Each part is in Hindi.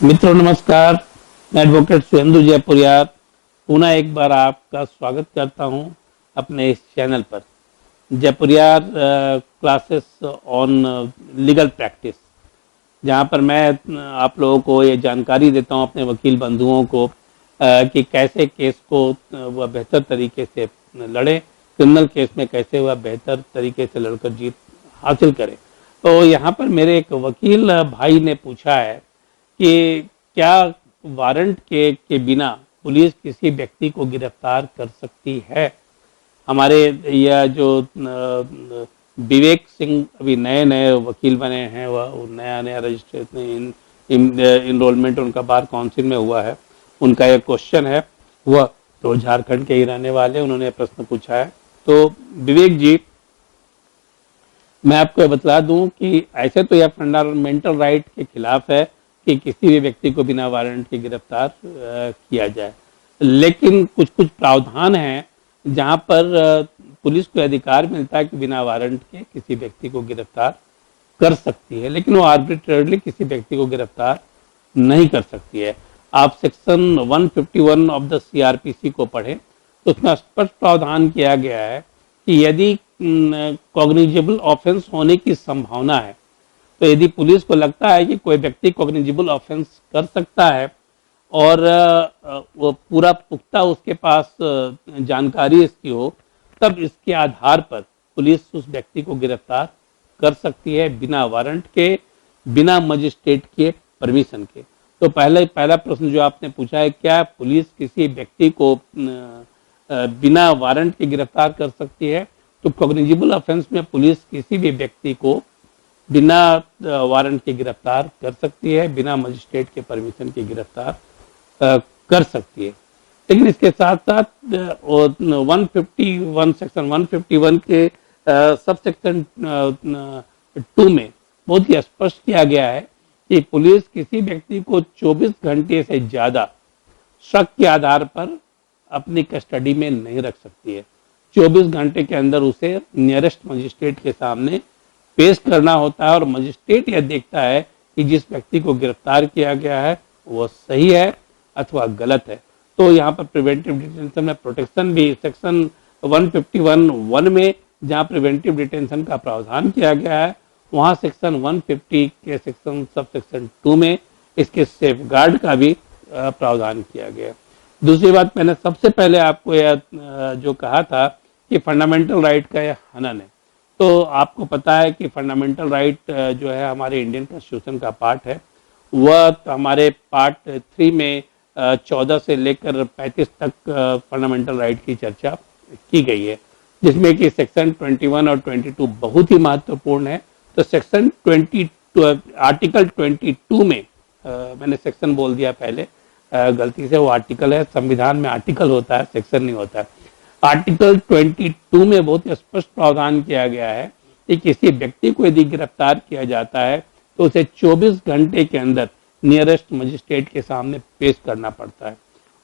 मित्रों नमस्कार। मैं एडवोकेट सुहेंदु जयपुरियार पुनः एक बार आपका स्वागत करता हूं अपने इस चैनल पर Jaipuriyar classes on legal practice, जहां पर मैं आप लोगों को ये जानकारी देता हूं अपने वकील बंधुओं को कि कैसे केस को वह बेहतर तरीके से लड़े, क्रिमिनल केस में कैसे वह बेहतर तरीके से लड़कर जीत हासिल करें। तो यहाँ पर मेरे एक वकील भाई ने पूछा है कि क्या वारंट के बिना पुलिस किसी व्यक्ति को गिरफ्तार कर सकती है। हमारे यह जो विवेक सिंह अभी नए नए वकील बने हैं, वह नया नया रजिस्ट्रेशन इनरोलमेंट उनका बार काउंसिल में हुआ है। उनका यह क्वेश्चन है, वह तो झारखंड के ही रहने वाले, उन्होंने प्रश्न पूछा है। तो विवेक जी, मैं आपको बता दूं कि ऐसे तो यह फंडामेंटल राइट के खिलाफ है कि किसी भी व्यक्ति को बिना वारंट के गिरफ्तार किया जाए, लेकिन कुछ कुछ प्रावधान हैं जहां पर पुलिस को अधिकार मिलता है कि बिना वारंट के किसी व्यक्ति को गिरफ्तार कर सकती है, लेकिन वो आर्बिट्रेरली किसी व्यक्ति को गिरफ्तार नहीं कर सकती है। आप सेक्शन 151 ऑफ द सीआरपीसी को पढ़ें तो उसमें स्पष्ट प्रावधान किया गया है कि यदि कॉग्निजेबल ऑफेंस होने की संभावना है, तो यदि पुलिस को लगता है कि कोई व्यक्ति कॉग्निजेबल ऑफेंस कर सकता है और वो पूरा पुख्ता उसके पास जानकारी इसकी हो, तब इसके आधार पर पुलिस उस व्यक्ति को गिरफ्तार कर सकती है बिना वारंट के, बिना मजिस्ट्रेट के परमिशन के। तो पहला प्रश्न जो आपने पूछा है, क्या पुलिस किसी व्यक्ति को बिना वारंट के गिरफ्तार कर सकती है, तो कॉग्निजेबल ऑफेंस में पुलिस किसी भी व्यक्ति को बिना वारंट के गिरफ्तार कर सकती है, बिना मजिस्ट्रेट के परमिशन के गिरफ्तार कर सकती है। लेकिन इसके साथ साथ 151 सेक्शन 151 के सब सेक्शन 2 में बहुत ही स्पष्ट किया गया है कि पुलिस किसी व्यक्ति को 24 घंटे से ज्यादा शक के आधार पर अपनी कस्टडी में नहीं रख सकती है। 24 घंटे के अंदर उसे नियरेस्ट मजिस्ट्रेट के सामने पेश करना होता है और मजिस्ट्रेट यह देखता है कि जिस व्यक्ति को गिरफ्तार किया गया है वो सही है अथवा गलत है। तो यहाँ पर प्रिवेंटिव डिटेंशन में प्रोटेक्शन भी सेक्शन 151(1) में जहाँ प्रिवेंटिव डिटेंशन का प्रावधान किया गया है, वहाँ सेक्शन 150 के सेक्शन सब सेक्शन 2 में इसके सेफगार्ड का भी प्रावधान किया गया है। दूसरी बात, मैंने सबसे पहले आपको यह जो कहा था कि फंडामेंटल राइट का यह हनन है, तो आपको पता है कि फंडामेंटल राइट जो है हमारे इंडियन कॉन्स्टिट्यूशन का पार्ट है। वह हमारे पार्ट 3 में 14 से लेकर 35 तक फंडामेंटल राइट की चर्चा की गई है, जिसमें कि सेक्शन 21 और 22 बहुत ही महत्वपूर्ण है। तो सेक्शन 22 आर्टिकल 22 में मैंने सेक्शन बोल दिया पहले, गलती से वो आर्टिकल है, संविधान में आर्टिकल होता है, सेक्शन नहीं होता है। आर्टिकल 22 में बहुत स्पष्ट प्रावधान किया गया है कि किसी व्यक्ति को यदि गिरफ्तार किया जाता है तो उसे 24 घंटे के अंदर नियरेस्ट मजिस्ट्रेट के सामने पेश करना पड़ता है।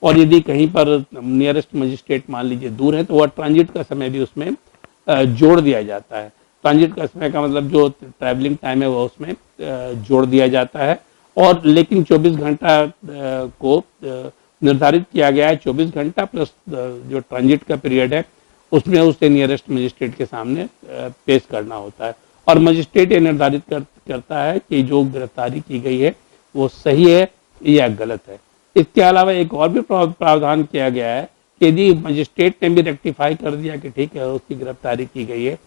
और यदि कहीं पर नियरेस्ट मजिस्ट्रेट मान लीजिए दूर है तो वह ट्रांजिट का समय भी उसमें जोड़ दिया जाता है। ट्रांजिट का समय का मतलब जो ट्रैवलिंग टाइम है वह उसमें जोड़ दिया जाता है। और लेकिन 24 घंटा को निर्धारित किया गया है, 24 घंटा प्लस जो ट्रांजिट का पीरियड है उसमें उसे नियरेस्ट मजिस्ट्रेट के सामने पेश करना होता है। और मजिस्ट्रेट ये निर्धारित करता है कि जो गिरफ्तारी की गई है वो सही है या गलत है। इसके अलावा एक और भी प्रावधान किया गया है कि यदि मजिस्ट्रेट ने भी रेक्टिफाई कर दिया कि ठीक है उसकी गिरफ्तारी की गई है,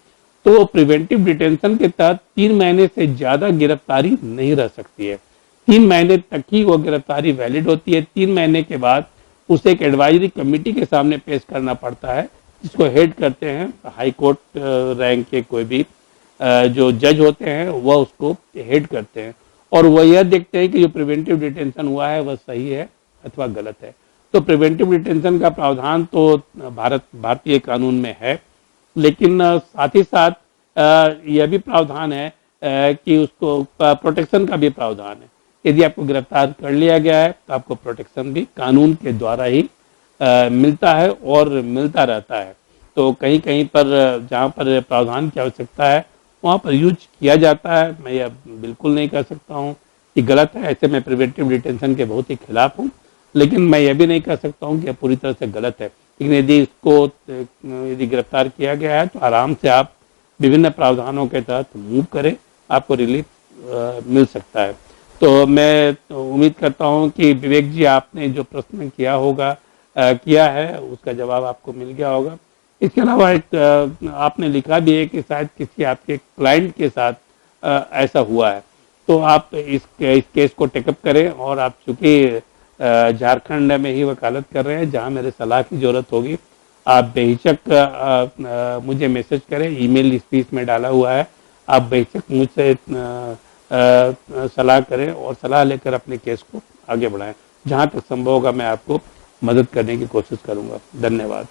तो प्रिवेंटिव डिटेंशन के तहत 3 महीने से ज्यादा गिरफ्तारी नहीं रह सकती है। 3 महीने तक ही वो गिरफ्तारी वैलिड होती है। 3 महीने के बाद उसे एक एडवाइजरी कमेटी के सामने पेश करना पड़ता है, जिसको हेड करते हैं हाई कोर्ट रैंक के कोई भी जो जज होते हैं, वह उसको हेड करते हैं और वह यह देखते हैं कि जो प्रिवेंटिव डिटेंशन हुआ है वह सही है अथवा गलत है। तो प्रिवेंटिव डिटेंशन का प्रावधान तो भारतीय कानून में है, लेकिन साथ ही साथ यह भी प्रावधान है कि उसको प्रोटेक्शन का भी प्रावधान है। यदि आपको गिरफ्तार कर लिया गया है तो आपको प्रोटेक्शन भी कानून के द्वारा ही मिलता है और मिलता रहता है। तो कहीं कहीं पर जहाँ पर प्रावधान की आवश्यकता है वहाँ पर यूज किया जाता है। मैं यह बिल्कुल नहीं कह सकता हूँ ये गलत है। ऐसे मैं प्रिवेंटिव डिटेंशन के बहुत ही खिलाफ हूँ, लेकिन मैं यह भी नहीं कह सकता हूँ कि पूरी तरह से गलत है। लेकिन यदि इसको यदि गिरफ्तार किया गया है तो आराम से आप विभिन्न प्रावधानों के तहत मूव करें, आपको रिलीफ मिल सकता है। तो मैं उम्मीद करता हूं कि विवेक जी आपने जो प्रश्न किया है उसका जवाब आपको मिल गया होगा। इसके अलावा एक आपने लिखा भी है कि शायद किसी आपके क्लाइंट के साथ ऐसा हुआ है, तो आप इस केस को टेकअप करें और आप चूंकि झारखंड में ही वकालत कर रहे हैं, जहां मेरे सलाह की जरूरत होगी आप बेहिचक मुझे मैसेज करें, ईमेल इस पीस में डाला हुआ है, आप बेहिचक मुझसे सलाह करें और सलाह लेकर अपने केस को आगे बढ़ाएं। जहां तक संभव होगा मैं आपको मदद करने की कोशिश करूंगा। धन्यवाद।